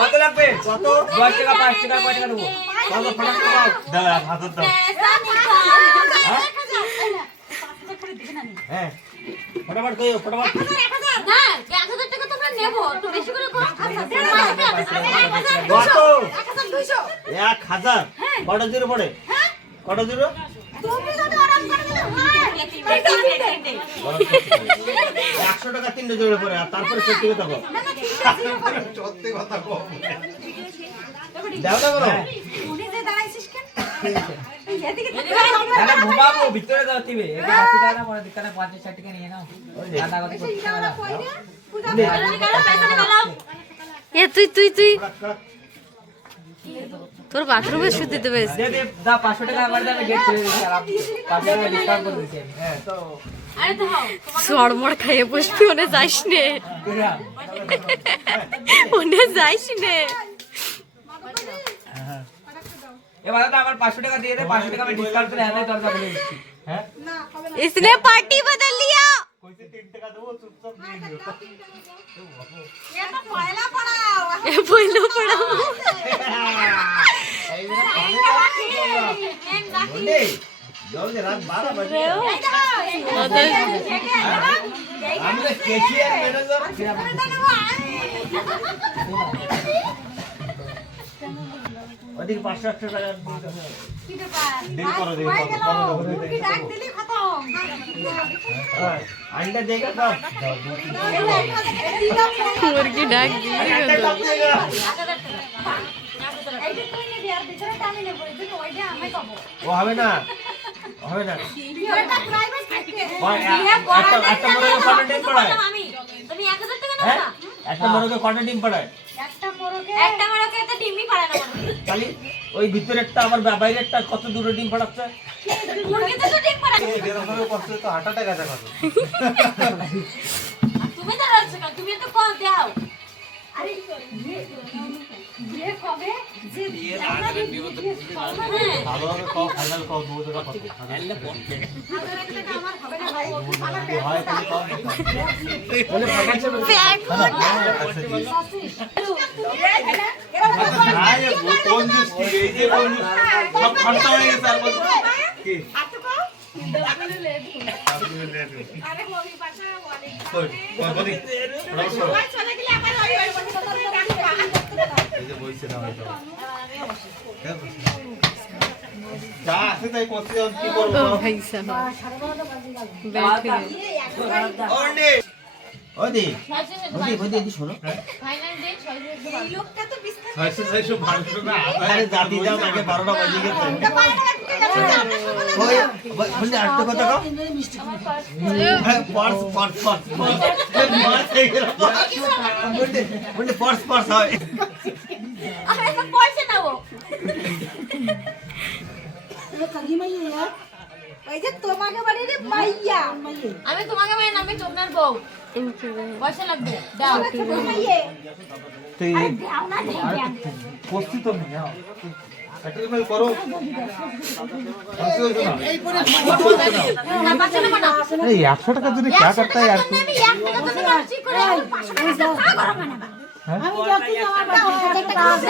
কত লাগবে? কত? 10 টাকা 5 টাকা কয় টাকা দেবো? কত ফটাক দাও। দাও হাতে দাও। হ্যাঁ। ফটাফট কইও ফটাফট। না 1000 টাকা তোমরা নেব। তো বেশি করে কত? কত? 1000। কটা জিরো পড়ে? কটা জিরো? তুমি যদি আরাম করে দিলে হয়। 100 টাকা 3টে জোড়ে পড়ে আর তারপরে সত্যি কথা বল। সত্যি কথা বল। দাও না বলো। উনি যে দাঁড়াইছিস কেন? আরে ঘুমাবো ভিতরে যাও দিবে এই 80 টাকা পরে দোকানে 50 60 টাকা নিয়ে নাও দাদা কত করতে এ তুই তোর বাথরুমে শুতে দেবে দে দে দা 500 টাকা আমার দামে গেট করে দিছি আর 500 টাকা ডিসকাউন্ট করে দিছি আমি হ্যাঁ তো আরে তো হাও সরমড় খাইয়ে বসবি ওনে যাইস নে ওনে যাইস নে এবার দাদা আমার 500 টাকা দিয়ে দে 500 টাকা আমি ডিসকাউন্ট করে আনাই দরজা বলে দিচ্ছি হ্যাঁ इसने पार्टी बदल लिया কইতে 3 টাকা দেবো চুপচাপ নিয়ে নিও। ये तो पहला पड़ाओ ये बोलो पड़ा বন্ধে জলদি রাত 12 বাজে। আমরা ক্যাশিয়ার ম্যানেজার ওদিকে 500 টাকা দিন করে দিই डाक दिली खत्म হ্যাঁ আন্ডা দেगा সব मुर्गी डाक दी আন্ডা সব দেगा এইটা তুই নিবি আর ভিতরে টানি নেব এই তো ওইটা আমি পাবো ও হবে না হবে না এটা প্রাইভেট থাকবে একটা মোরগে কত ডিম পড়ায় আমি তুমি 1000 টাকা নাও হ্যাঁ না একটা মোরগে কত ডিম পড়ায় একটা বড়কে তো ডিমই পারে না খালি ওই ভিতরে একটা আবার বাইরে একটা কত দূরে ডিম পড়াচ্ছে মুরগি তো ডিম পারে বেরোনোর কষ্ট তো 8 টাকা টাকা তুমি তো রাখছো তুমি তো কল দাও আরে ये কবে যে আমরা ভালোভাবে কও ফাইনাল কও 2 টাকা কত আমার হবে না ভাই হয় তাহলে কও বলে ভাগাচ্ছে আরে কোন দৃষ্টি এই যে কোন সব খন্তা হয়ে গেছে আর বল কি আরে কবি পাশা ওয়ালে কই বলি ওই চলে গেলে আমার ওই এই যে বইছে না হয়তো যা আছে তাই করতে যাও কি করব ओ भाई साहब बैठ गए ওন্ডে ওদি ওদি এদি শোনো ফাইনাল ডে 600 এই লোকটা তো বিস্তার 600 500 না আরে জাতি দাও আগে 12টা বাজে গেছে ওই বললে আটটা কথা কও হ্যাঁ পার্স মার থেকে গেল বললে পার্স হয় আরে তো পয়সা দাও ওই যে তোমাকে বাড়ির মাইয়া আমি তোমাকে মায়ের নামে চোখনার বউ इनके পয়সা লাগবে দাও তুই দাও না দেই পোস্তি তো না সেটেলমেন্ট করো না বাচ্চা না না এই 100 টাকার জন্য কি করতে হয় আর কি আমি 1 টাকা তুমি লড়ছি করে 500 টাকা গরম না আমি যাচ্ছি আমার 1000 টাকা দাও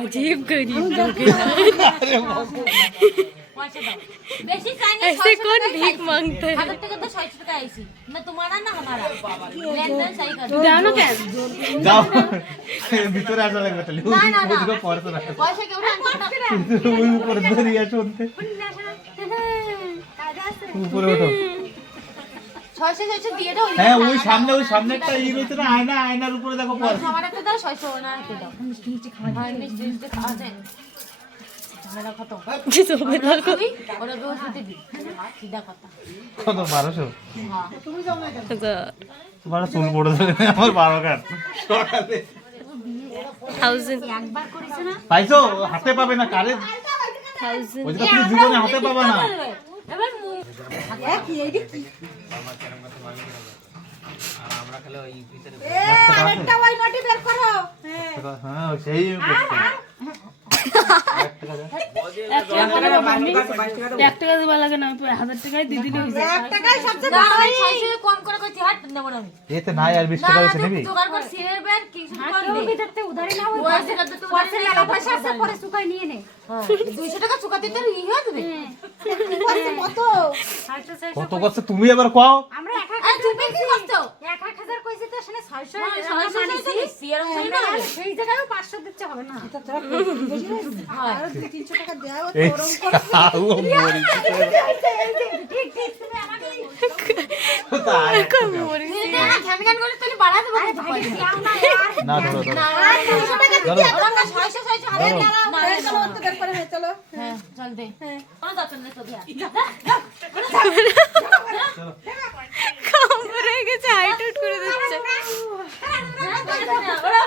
अजीब गरीब लोग বেশি চাই না ऐसे कौन भीख मांगता है 1000 টাকা তো 600 টাকা আইছি না তোমারা না हमारा লেনদেন সही कर जानो क्या যাও ভিতরে আসা লাগবে তাহলে না না না ওদিকে পড়তে না পয়সা কেউ না ওই উপরে ধরিয়া শুনতে উপরে ওঠো 600 দিয়ে দাও হ্যাঁ ওই সামনে একটা ই রয়েছে না আয়নার উপরে দেখো পড় খাবার একটা দাও 600 না একটা দাও মিষ্টি খাওয়া যায় ঝামেলা কত जिस उम्मीदवार को ওরা রোজ দিতে দি সিধা কথা কত 1200 হ্যাঁ তুমি যাও না তোমার চুল পড়ে যাবে আমার 12 কাট সকালে 1000 একবার করিস না পাইছো হাতে পাবে না কারে 1000 ওই যে তুমি জীবনে হাতে পাবে না এবার কি এইডি কি আর আমরা খেলে ওই ভিতরে আরেকটা ওই নটি বের করো হ্যাঁ সেই করছে 1 টাকা দেওয়া লাগে না, 1000 টাকায় দিয়ে দিলে হয়ে যায়। 1 টাকায় সবচেয়ে বড় হয় 600 কম করে কইছি হাট নেব না আমি এতে নাই আর 20 টাকা হইছে নিবি জোগাড় কর সিলের ব্যাগ কি শুরু কর কেউ দে ভিতরতে উধারি না হয় পয়সা তো তো পয়সা মেলা পয়সা আছে পরে শুকাই নিয়ে নে 200 টাকা চুকাতে তোর ই হয়ে যাবে পয়সা কত কত করছে তুমি এবার কও আমরা আরে তুমি কি করছো 1000 কইছি তো সেখানে 600 600 টাকা সিয়ার হই না সেই জায়গায় 500 দিতে হবে না আর 300 টাকা দেওয়া এই আউ মরি ঠিক ঠিক তুমি আমাকে ঘ্যান করে তুমি বাড়া দেবো আরে ভাই দাও না यार না ধরো ধরো না 300 টাকা দিতে ওরা 600 আরে না চলো অন্তর করে চলো হ্যাঁ চল দে কোনো দরকার নেই তো দিয়া কামড়ে গেছে হাইট আউট করে দিচ্ছে ওরা